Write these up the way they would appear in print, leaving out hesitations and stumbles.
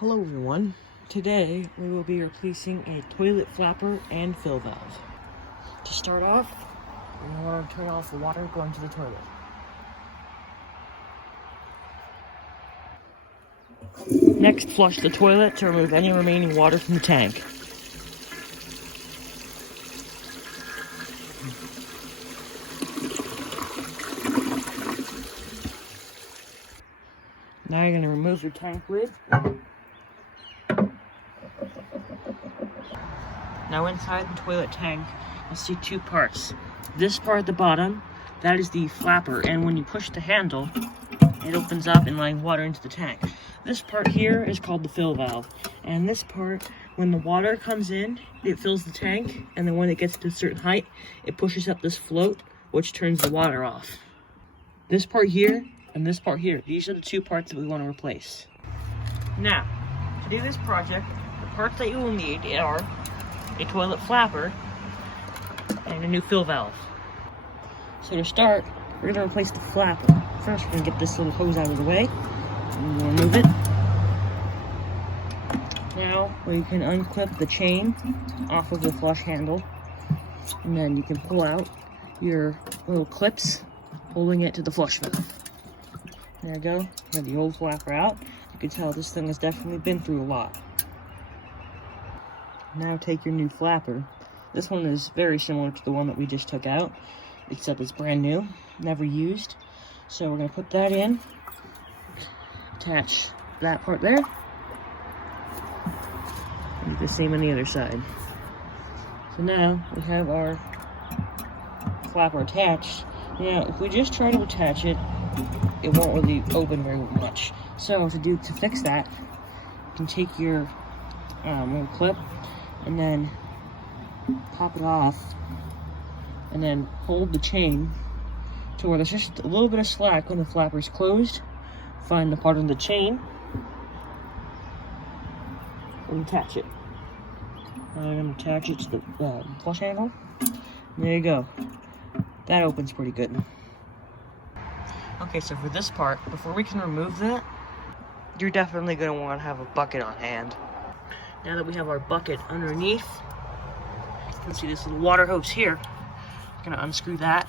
Hello everyone. Today we will be replacing a toilet flapper and fill valve. To start off, we want to turn off the water going to the toilet. Next, flush the toilet to remove any remaining water from the tank. Now you're going to remove your tank lid. Now inside the toilet tank, you'll see two parts. This part at the bottom, that is the flapper, and when you push the handle, it opens up and lets water into the tank. This part here is called the fill valve, and this part, when the water comes in, it fills the tank, and then when it gets to a certain height, it pushes up this float, which turns the water off. This part here, and this part here, these are the two parts that we want to replace. Now, to do this project, the parts that you will need are a toilet flapper and a new fill valve. So to start, we're going to replace the flapper. First, we're going to get this little hose out of the way, and we'll remove it. Now, we can unclip the chain off of the flush handle, and then you can pull out your little clips holding it to the flush valve. There you go. Have the old flapper out. You can tell this thing has definitely been through a lot. Now take your new flapper. This one is very similar to the one that we just took out, except it's brand new, never used. So we're going to put that in, attach that part there, and do the same on the other side. So now we have our flapper attached. Now if we just try to attach it, it won't really open very much. So to fix that, you can take your little clip and then pop it off, and then hold the chain to where there's just a little bit of slack when the flapper is closed. Find the part on the chain and attach it. Now I'm going to attach it to the flush handle. There you go. That opens pretty good. Okay, so for this part, before we can remove that, you're definitely going to want to have a bucket on hand. Now that we have our bucket underneath, you can see this little water hose here. I'm going to unscrew that.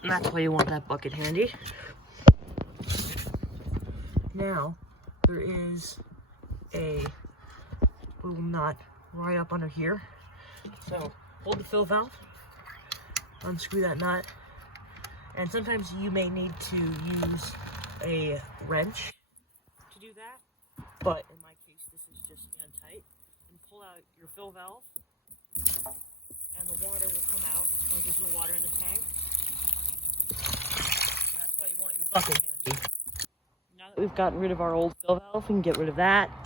And that's why you want that bucket handy. Now, there is a little nut right up under here. So, hold the fill valve, unscrew that nut, and sometimes you may need to use a wrench to do that, but in my case this is just hand tight. And pull out your fill valve, and the water will come out, and there's no water in the tank. And that's why you want your bucket handy. Now that we've gotten rid of our old fill valve, we can get rid of that. Now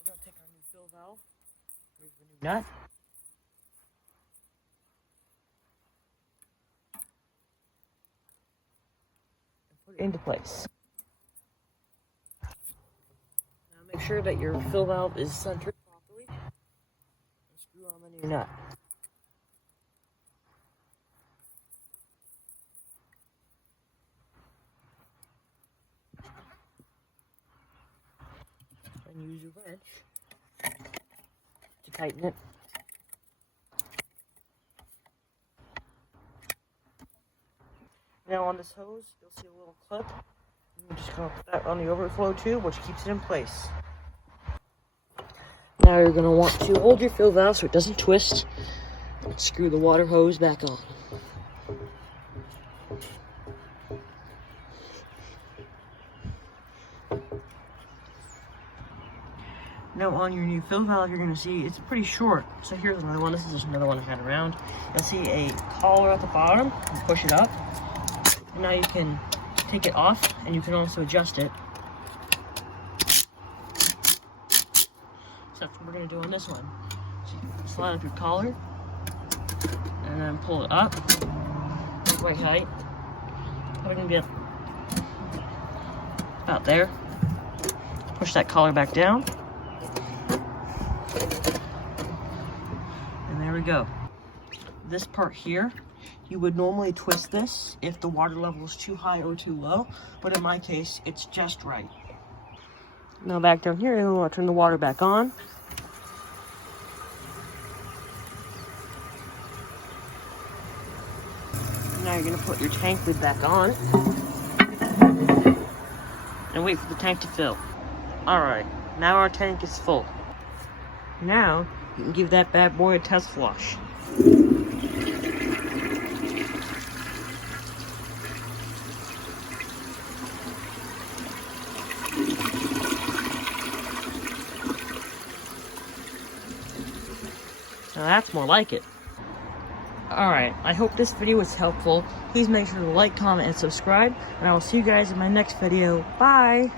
we're going to take our new fill valve, remove the new nut. Put it into place. Now make sure that your fill valve is centered properly, and screw on the new nut. And use your wrench to tighten it. Now on this hose, you'll see a little clip. You're just going to put that on the overflow tube, which keeps it in place. Now you're going to want to hold your fill valve so it doesn't twist, and screw the water hose back on. Now on your new fill valve, you're going to see it's pretty short. So here's another one. This is just another one I had around. You'll see a collar at the bottom. You push it up. And now you can take it off, and you can also adjust it. So that's what we're going to do on this one. So you can slide up your collar, and then pull it up, right height. Probably going to be about there. Push that collar back down. And there we go. this part here, you would normally twist this if the water level is too high or too low, but in my case, it's just right. Now back down here, I'm going to turn the water back on. Now you're going to put your tank lid back on and wait for the tank to fill. Alright, now our tank is full. Now, you can give that bad boy a test flush. Now that's more like it. Alright, I hope this video was helpful. Please make sure to like, comment, and subscribe, and I will see you guys in my next video. Bye!